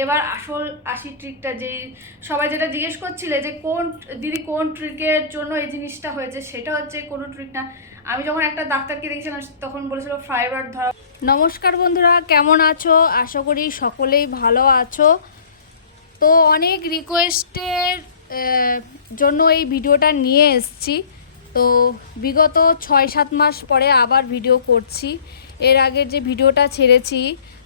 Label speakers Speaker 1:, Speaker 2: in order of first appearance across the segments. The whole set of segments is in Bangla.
Speaker 1: এবার আসল, আসি ট্রিকটা যেই সবাই যেটা জিজ্ঞেস করছিলে যে কোন, দিদি কোন ট্রিকের জন্য এই জিনিসটা হয়েছে, সেটা হচ্ছে কোনো ট্রিক না। আমি যখন একটা ডাক্তারকে দেখেছিলাম, তখন বলেছিল ফাইবার ধরা। নমস্কার বন্ধুরা, কেমন আছো? আশা করি সকলেই ভালো আছো। তো অনেক রিকোয়েস্টের জন্য এই ভিডিওটা নিয়ে এসেছি। তো বিগত ছয় সাত মাস পরে আবার ভিডিও করছি। এর আগের যে ভিডিওটা ছেড়েছি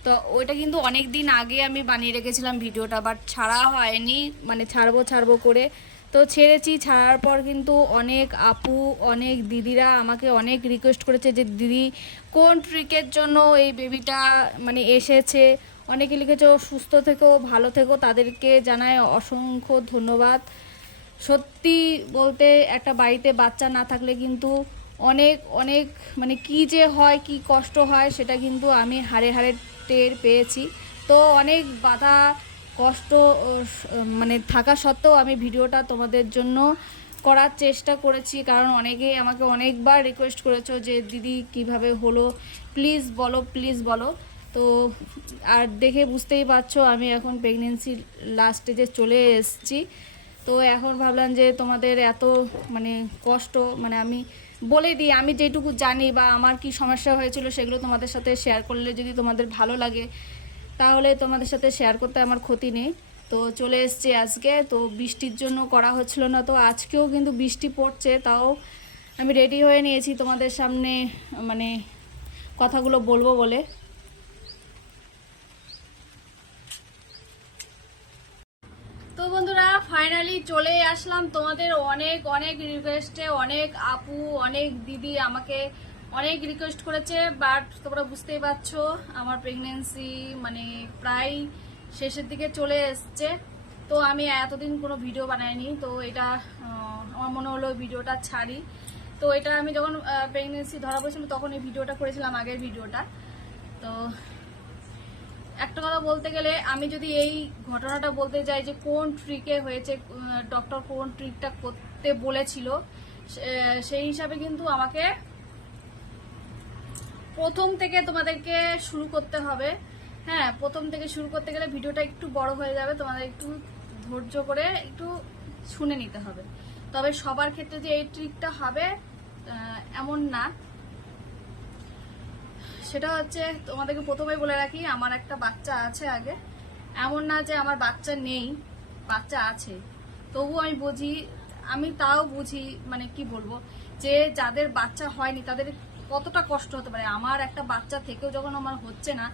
Speaker 1: তো ওইটা কিন্তু অনেক দিন আগে আমি বানিয়ে রেখেছিলাম ভিডিওটা বাট ছাড়া হয়নি মানে ছাড়বো ছাড়বো করে। তো ছেড়েছি, ছাড়ার পর কিন্তু অনেক আপু, অনেক দিদিরা আমাকে অনেক রিকোয়েস্ট করেছে যে, দিদি, কোন ট্রিকের জন্য এই বেবিটা মানে এসেছে? অনেকে লিখেছে সুস্থ থেকো, ভালো থেকো। তাদেরকে জানায় অসংখ্য ধন্যবাদ। সত্যি বলতে একটা বাড়িতে বাচ্চা না থাকলে কিন্তু অনেক অনেক মানে কি যে হয়, কি কষ্ট হয়, সেটা কিন্তু আমি হাড়ে হাড়ে টের পেয়েছি। তো অনেক বাধা, কষ্ট মানে থাকা সত্ত্বেও আমি ভিডিওটা তোমাদের জন্য করার চেষ্টা করেছি। কারণ অনেকেই আমাকে অনেকবার রিকোয়েস্ট করেছ যে, দিদি, কীভাবে হলো? প্লিজ বলো প্লিজ বলো। তো আর দেখে বুঝতেই পারছ, আমি এখন প্রেগনেন্সি লাস্ট স্টেজে চলে এসেছি। তো এখন ভাবলাম যে, তোমাদের এত মানে কষ্ট মানে আমি বলে দিই, আমি যেটুকু জানি বা আমার কি সমস্যা হয়েছিল সেগুলো তোমাদের সাথে শেয়ার করলে যদি তোমাদের ভালো লাগে, তাহলে তোমাদের সাথে শেয়ার করতে আমার ক্ষতি নেই। তো চলে এসছে আজকে, তো বৃষ্টির জন্য করা হচ্ছিল না, তো আজকেও কিন্তু বৃষ্টি পড়ছে, তাও আমি রেডি হয়ে নিয়েছি তোমাদের সামনে মানে কথাগুলো বলব বলে তো বন্ধুরা ফাইনালি চলে আসলাম। তোমাদের অনেক অনেক রিকোয়েস্টে অনেক আপু, অনেক দিদি আমাকে অনেক রিকোয়েস্ট করেছে বাট তোমরা বুঝতেই পারছ, আমার প্রেগনেন্সি মানে প্রায় শেষের দিকে চলে এসছে। তো আমি এতদিন কোনো ভিডিও বানাইনি, তো এটা আমার মনে হলো ভিডিওটা ছাড়ি। তো এটা আমি যখন প্রেগনেন্সি ধরা পড়েছিল, তখন এই ভিডিওটা করেছিলাম আগের ভিডিওটা তো একটা কথা বলতে গেলে, আমি যদি এই ঘটনাটা বলতে যাই যে কোন ট্রিকে হয়েছে ডক্টর কোন ট্রিকটা করতে বলেছিল সেই হিসাবে কিন্তু আমাকে প্রথম থেকে তোমাদেরকে শুরু করতে হবে। হ্যাঁ প্রথম থেকে শুরু করতে গেলে ভিডিওটা একটু বড় হয়ে যাবে, তোমাদের একটু ধৈর্য করে একটু শুনে নিতে হবে। তবে সবার ক্ষেত্রে যে এই ট্রিকটা হবে এমন না। সেটা হচ্ছে তোমাদেরকে প্রথমে বলে রাখি, আমার একটা বাচ্চা আছে আগে। এমন না যে আমার বাচ্চা নেই, বাচ্চা আছে। তবু আমি বুঝি, আমি তাও বুঝি মানে কি বলব, যে যাদের বাচ্চা হয়নি, তাদের কতটা কষ্ট হতে পারে? আমার একটা বাচ্চা থেকেও যখন আমার হচ্ছে না,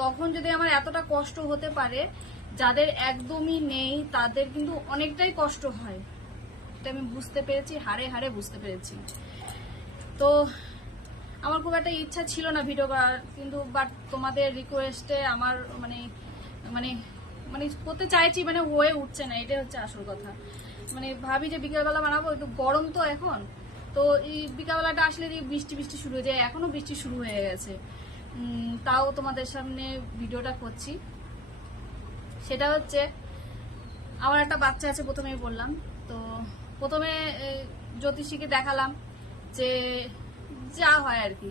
Speaker 1: তখন যদি আমার এতটা কষ্ট হতে পারে, যাদের একদমই নেই, তাদের কিন্তু অনেকটাই কষ্ট হয়। এটা আমি বুঝতে পেরেছি, হারে হাড়ে বুঝতে পেরেছি। তো আমার খুব একটা ইচ্ছা ছিল না ভিডিও করার, কিন্তু বাট তোমাদের রিকোয়েস্টে আমার মানে মানে মানে করতে চাইছি মানে হয়ে উঠছে না, এটাই হচ্ছে আসল কথা। মানে ভাবি যে বিকেলবেলা বানাবো, একটু গরম তো এখন, তো এই বিকালবেলাটা আসলে বৃষ্টি বৃষ্টি শুরু হয়ে যায় এখনও বৃষ্টি শুরু হয়ে গেছে। তাও তোমাদের সামনে ভিডিওটা করছি। সেটা হচ্ছে, আমার একটা বাচ্চা আছে, প্রথমেই বললাম, তো প্রথমে জ্যোতিষীকে দেখালাম যে যা হয় আর কি,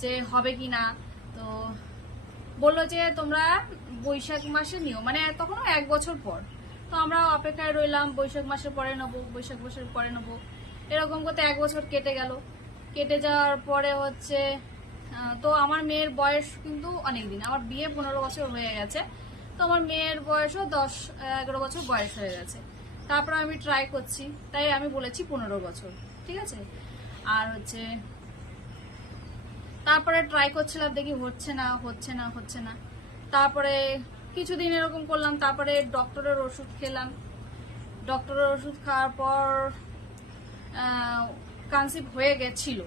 Speaker 1: যে হবে কি না। তো বলল যে, তোমরা বৈশাখ মাসে নিও। মানে তখনও এক বছর পর। তো আমরা অপেক্ষায় রইলাম, বৈশাখ মাসের পরে নেব, বৈশাখ মাসের পরে নেব। এরকম করতে এক বছর কেটে গেল। কেটে যাওয়ার পরে হচ্ছে তো আমার মেয়ের বয়স কিন্তু অনেক দিন। আমার বিয়ে পনেরো বছর হয়ে গেছে। তো আমার মেয়ের বয়সও দশ, এগারো বছর বয়স হয়ে গেছে। তারপর আমি ট্রাই করছি। তাই আমি বলেছি পনেরো বছর। ঠিক আছে? আর হচ্ছে তারপরে ট্রাই করছিলাম, দেখি হচ্ছে না হচ্ছে না হচ্ছে না। তারপরে কিছুদিন এরকম করলাম, তারপরে ডক্টরের ওষুধ খেলাম। ডক্টরের ওষুধ খাওয়ার পর কনসিভ হয়ে গেছিল।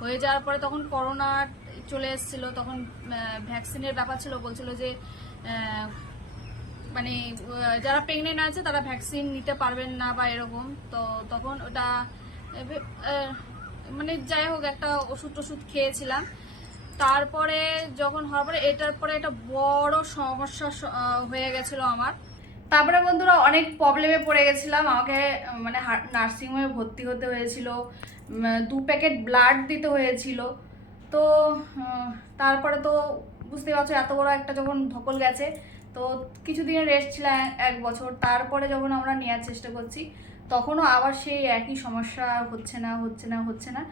Speaker 1: হয়ে যাওয়ার পরে তখন করোনা চলে এসেছিল, তখন ভ্যাকসিনের ব্যাপার ছিল, বলছিল যে মানে যারা প্রেগনেন্ট আছে তারা ভ্যাকসিন নিতে পারবেন না বা এরকম। তো তখন ওটা মানে যাই হোক, একটা ওষুধ টষুধ খেয়েছিলাম। তারপরে যখন হওয়ার পরে, এটার পরে একটা বড় সমস্যা হয়ে গেছিল আমার। তারপরে বন্ধুরা অনেক প্রবলেমে পড়ে গেছিলাম। আমাকে মানে নার্সিংহোমে ভর্তি হতে হয়েছিল। দু প্যাকেট ব্লাড দিতে হয়েছিল। তো তারপরে তো বুঝতে পারছ, এত বড় একটা যখন ধকল গেছে, তো কিছুদিন রেস্ট ছিল এক বছর। তারপরে যখন আমরা নেওয়ার চেষ্টা করছি তখনও আবার সেই একই সমস্যা হচ্ছে না হচ্ছে না হচ্ছে না।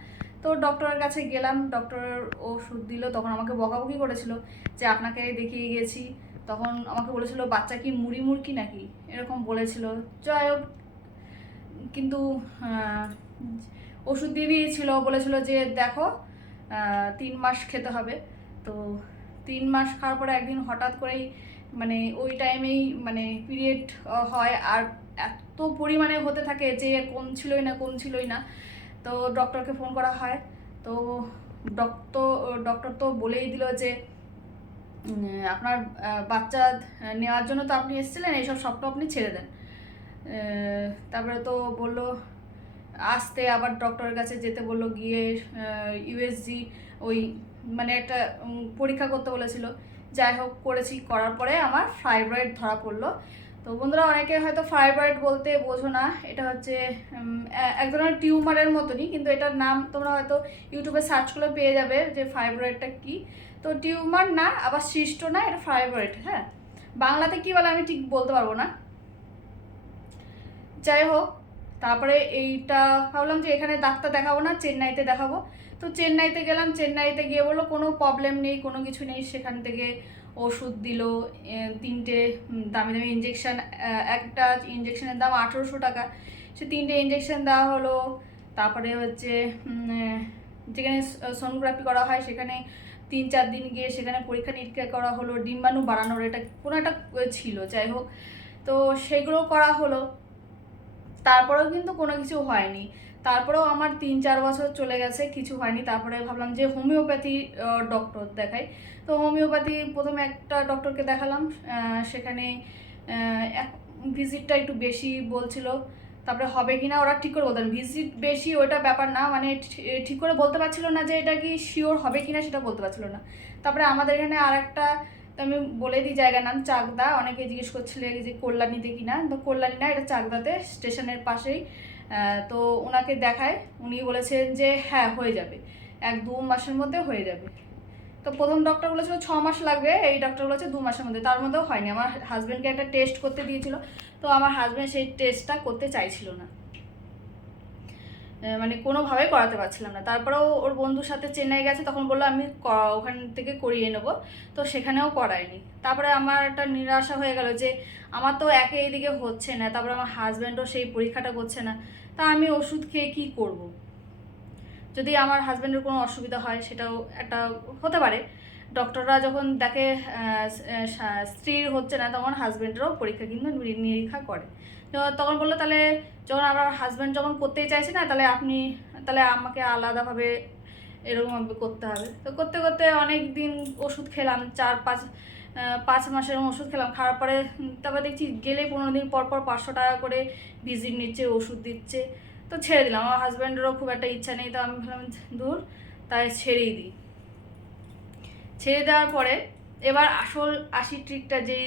Speaker 1: তো ডক্টরের কাছে গেলাম, ডক্টর ওষুধ দিল, তখন আমাকে বকাবকি করেছিল যে, আপনাকে দেখিয়ে গেছি। তখন আমাকে বলেছিল, বাচ্চা কি মুড়ি মুড়কি নাকি? এরকম বলেছিল। যাই হোক, কিন্তু ওষুধ দিয়ে দিয়েছিল, বলেছিল যে, দেখো তিন মাস খেতে হবে। তো তিন মাস খাওয়ার পরে একদিন হঠাৎ করেই মানে ওই টাইমেই মানে পিরিয়ড হয়। আর পরিমাণে হতে থাকে যে কমছিলই না কমছিলই না। তো ডক্টরকে ফোন করা হয়। তো ডক্টর ডক্টর তো বলেই দিল যে আপনার বাচ্চা নেওয়ার জন্য তো আপনি এসেছিলেন, এইসব স্বপ্ন আপনি ছেড়ে দেন। তারপরে তো বলল, আসতে আবার ডক্টরের কাছে যেতে বলল, গিয়ে ইউএসজি ওই মানে একটা পরীক্ষা করতে বলেছিল। যাই হোক, করেছি। করার পরে আমার ফাইব্রয়েড ধরা পড়ল। তো বন্ধুরা অনেকে হয়তো ফাইব্রয়েড বলতে বোঝো না। এটা হচ্ছে এক ধরনের টিউমারের মতনই, কিন্তু এটার নাম তোমরা হয়তো ইউটিউবে সার্চ করলে পেয়ে যাবে যে ফাইব্রয়েডটা কি। তো টিউমার না, আবার সৃষ্ট না, এটা ফাইব্রয়েড হ্যাঁ? বাংলাতে কি বলে আমি ঠিক বলতে পারব না। যাই হোক, তারপরে এইটা ভাবলাম যে এখানে ডাক্তার দেখাবো না, চেন্নাইতে দেখাবো। তো চেন্নাইতে গেলাম, চেন্নাইতে গিয়ে বলল কোনো প্রবলেম নেই, কোনো কিছু নেই, সেখান থেকে ওষুধ দিল তিনটে দামি দামি ইঞ্জেকশান একটা ইঞ্জেকশানের দাম আঠেরোশো টাকা। সে তিনটে ইঞ্জেকশান দেওয়া হলো, তারপরে হচ্ছে যেখানে সোনোগ্রাফি করা হয় সেখানে তিন চার দিন গিয়ে সেখানে পরীক্ষা নিরীক্ষা করা হলো, ডিম্বাণু বাড়ানোর, এটা কোনো একটা ছিল, যাই হোক। তো সেগুলো করা হলো, তারপরেও কিন্তু কোনো কিছু হয়নি। তারপরেও আমার তিন চার বছর চলে গেছে, কিছু হয়নি। তারপরে ভাবলাম যে হোমিওপ্যাথি ডক্টর দেখাই। তো হোমিওপ্যাথি প্রথমে একটা ডক্টরকে দেখালাম সেখানে এক ভিজিটটা একটু বেশি বলছিল। তারপরে হবে কি না ওরা ঠিক করে বলতেন ভিজিট বেশি ওইটা ব্যাপার না মানে ঠিক করে বলতে পারছিল না যে এটা কি শিওর হবে কি না সেটা বলতে পারছিল না। তারপরে আমাদের এখানে আর একটা আমি বলে দিই জায়গার নাম, চাকদা। অনেকে জিজ্ঞেস করছিল যে কল্যাণীতে কিনা। তো কল্যাণী না, এটা চাকদাতে, স্টেশনের পাশেই। তো ওনাকে দেখায়। উনি বলেছেন যে হ্যাঁ হয়ে যাবে। এক দু মাসের মধ্যে হয়ে যাবে। তো প্রথম ডক্টর বলেছিল, ছ মাস লাগবে। এই ডক্টর বলেছে, দু মাসের মধ্যে। তার মধ্যেও হয়নি। আমার হাজব্যান্ডকে একটা টেস্ট করতে দিয়েছিল। তো আমার হাজব্যান্ড সেই টেস্টটা করতে চাইছিল না। মানে কোনোভাবেই করাতে পারছিলাম না। তারপরেও ওর বন্ধুর সাথে চেন্নাই গেছে, তখন বলল আমি ওখান থেকে করিয়ে নেব। তো সেখানেও করায়নি। তারপরে আমার একটা নিরাশা হয়ে গেল যে, আমার তো একে এইদিকে হচ্ছে না, তারপরে আমার হাজব্যান্ডও সেই পরীক্ষাটা করছে না। তা আমি ওষুধ খেয়ে কী করব। যদি আমার হাজব্যান্ডের কোনো অসুবিধা হয়, সেটাও একটা হতে পারে। ডক্টররা যখন দেখে স্ত্রীর হচ্ছে না, তখন হাজব্যান্ডেরও পরীক্ষা কিন্তু নিরীক্ষা করে। তখন বলল, তাহলে যখন আমার হাজব্যান্ড যখন করতেই চাইছে না, তাহলে আপনি, তাহলে আমাকে আলাদাভাবে এরকমভাবে করতে হবে। তো করতে করতে অনেক দিন ওষুধ খেলাম, চার, পাঁচ পাঁচ মাসের ওষুধ খেলাম, খাওয়ার পরে তারপর দেখছি গেলে পনেরো দিন পর পর পাঁচশো টাকা করে ভিজিট নিচ্ছে, ওষুধ দিচ্ছে। তো ছেড়ে দিলাম, আমার হাজব্যান্ডেরও খুব একটা ইচ্ছা নেই, তো আমি ভাবলাম দূর তাই ছেড়েই দিই। ছেড়ে দেওয়ার পরে এবার আসল আসি ট্রিকটা যেই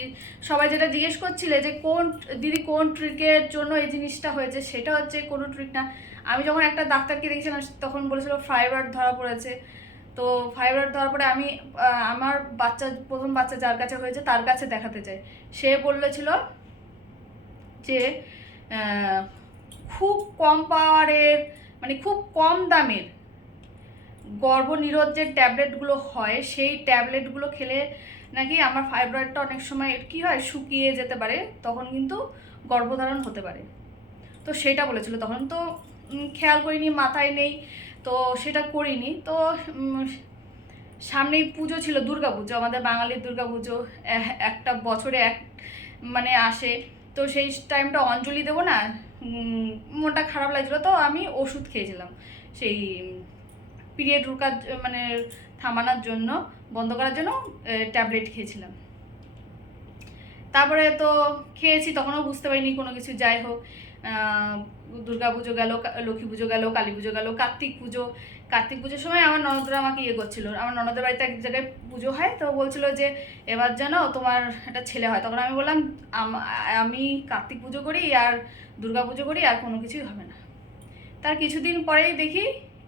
Speaker 1: সবাই যেটা জিজ্ঞেস করছিলে যে কোন, দিদি কোন ট্রিকের জন্য এই জিনিসটা হয়েছে, সেটা হচ্ছে কোনো ট্রিক না। আমি যখন একটা ডাক্তারকে দেখেছিলাম তখন বলেছিল ফাইবার ধরা পড়েছে। তো ফাইবার ধরার পরে আমি আমার বাচ্চা, প্রথম বাচ্চা যার কাছে হয়েছে তার কাছে দেখাতে চাই। সে বলেছিল যে খুব কম পাওয়ারের মানে খুব কম দামের গর্ভনিরোধ যে ট্যাবলেটগুলো হয়, সেই ট্যাবলেটগুলো খেলে নাকি আমার ফাইব্রয়েডটা অনেক সময় কি হয়, শুকিয়ে যেতে পারে, তখন কিন্তু গর্ভধারণ হতে পারে। তো সেটা বলেছিল। তখন তো খেয়াল করিনি, মাথায় নেই, তো সেটা করিনি। তো সামনেই পুজো ছিল, দুর্গা পুজো, আমাদের বাঙালির দুর্গা পুজো একটা বছরে এক মানে আসে। তো সেই টাইমটা অঞ্জলি দেবো না মনটা খারাপ লাগছিল, তো আমি ওষুধ খেয়েছিলাম। সেই পিরিয়ড রুকার মানে থামানোর জন্য, বন্ধ করার জন্য ট্যাবলেট খেয়েছিলাম। তারপরে তো খেয়েছি, তখনও বুঝতে পারিনি কোনো কিছু, যাই হোক। দুর্গা পুজো গেল লক্ষ্মী পুজো গেল, কালী পুজো গেল, কার্তিক পুজো। কার্তিক পুজোর সময় আমার ননদরা আমাকে ইয়ে করছিল। আমার ননদের বাড়িতে এক জায়গায় পুজো হয়, তো বলছিল যে, এবার যেন তোমার একটা ছেলে হয়। তখন আমি বললাম আমি কার্তিক পুজো করি আর দুর্গা পুজো করি, আর কোনো কিছুই হবে না। তার কিছুদিন পরেই দেখি,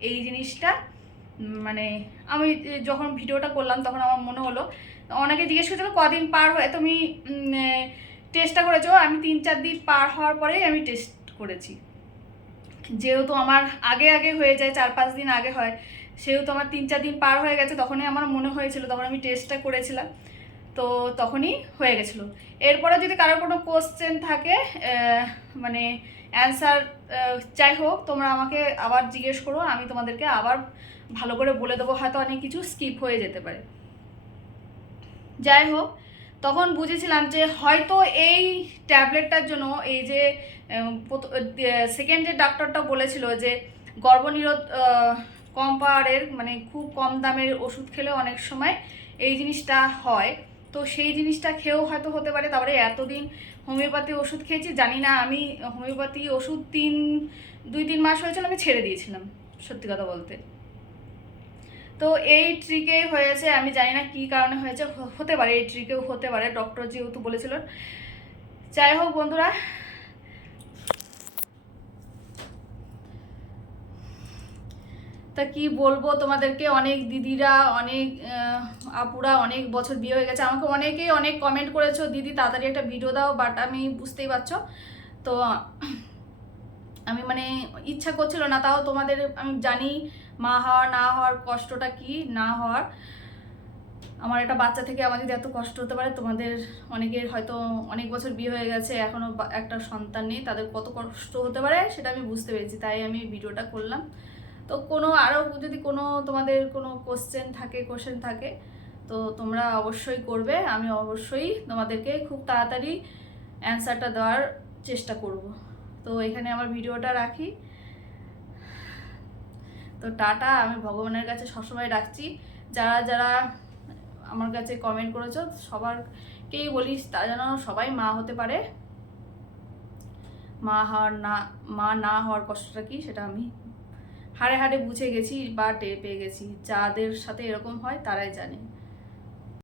Speaker 1: এই জিনিসটা মানে আমি যখন ভিডিওটা করলাম তখন আমার মনে হলো, অনেকে জিজ্ঞেস করছিল কদিন পার হয়ে তুমি টেস্টটা করেছ, আমি তিন চার দিন পার হওয়ার পরেই আমি টেস্ট করেছি। যেহেতু আমার আগে আগে হয়ে যায়, চার পাঁচ দিন আগে হয়, সেহেতু আমার তিন চার দিন পার হয়ে গেছে, তখনই আমার মনে হয়েছিল, তখন আমি টেস্টটা করেছিলাম, তো তখনই হয়ে গেছিল। এরপরে যদি কারোর কোনো কোশ্চেন থাকে মানে অ্যান্সার যাই হোক, তোমরা আমাকে আবার জিজ্ঞেস করো, আমি তোমাদেরকে আবার ভালো করে বলে দেবো, হয়তো অনেক কিছু স্কিপ হয়ে যেতে পারে। যাই হোক তখন বুঝেছিলাম যে হয়তো এই ট্যাবলেটটার জন্য এই যে সেকেন্ড যে ডাক্তারটা বলেছিল যে গর্ভনিরোধ কম পাওয়ারের মানে খুব কম দামের ওষুধ খেলে অনেক সময় এই জিনিসটা হয়। তো সেই জিনিসটা খেয়েও হয়তো হতে পারে, তারপরে এতদিন হোমিওপ্যাথি ওষুধ খেয়েছি, জানি না আমি হোমিওপ্যাথি ওষুধ তিন, দুই, তিন মাস হয়েছিল, আমি ছেড়ে দিয়েছিলাম, সত্যি কথা বলতে। তো এই ট্রিকেই হয়েছে, আমি জানি না কী কারণে হয়েছে হতে পারে, এই ট্রিকেও হতে পারে ডক্টর যেহেতু বলেছিলেন যাই হোক বন্ধুরা, তা কি বলব তোমাদেরকে, অনেক দিদিরা, অনেক আপুরা অনেক বছর বিয়ে হয়ে গেছে। আমাকে অনেকেই অনেক কমেন্ট করেছ, দিদি, তাড়াতাড়ি একটা ভিডিও দাও বাট আমি বুঝতেই পারছ। তো, আমি মানে ইচ্ছা করছিল না, তাও তোমাদের আমি জানি মা হওয়ার, না হওয়ার কষ্টটা কি? না হওয়ার। আমার একটা বাচ্চা থেকে আমার যদি এত কষ্ট হতে পারে, তোমাদের অনেকের হয়তো অনেক বছর বিয়ে হয়ে গেছে এখনও একটা সন্তান নেই, তাদের কত কষ্ট হতে পারে সেটা আমি বুঝতে পেরেছি, তাই আমি ভিডিওটা করলাম। তো কোনো আরও যদি কোনো তোমাদের কোনো কোশ্চেন থাকে কোশ্চেন থাকে, তো তোমরা অবশ্যই করবে। আমি অবশ্যই তোমাদেরকে খুব তাড়াতাড়ি অ্যান্সারটা দেওয়ার চেষ্টা করব। তো এখানে আমার ভিডিওটা রাখি। তো টাটা, আমি ভগবানের কাছে সবসময় রাখছি। যারা যারা আমার কাছে কমেন্ট করেছ, সবারকেই বলিস তা যেন সবাই মা হতে পারে। মা হওয়ার না, মা না হওয়ার কষ্টটা কি, সেটা আমি হাড়ে হাড়ে বুঝে গেছি বা টের পেয়ে গেছি। যাদের সাথে এরকম হয়, তারাই জানে।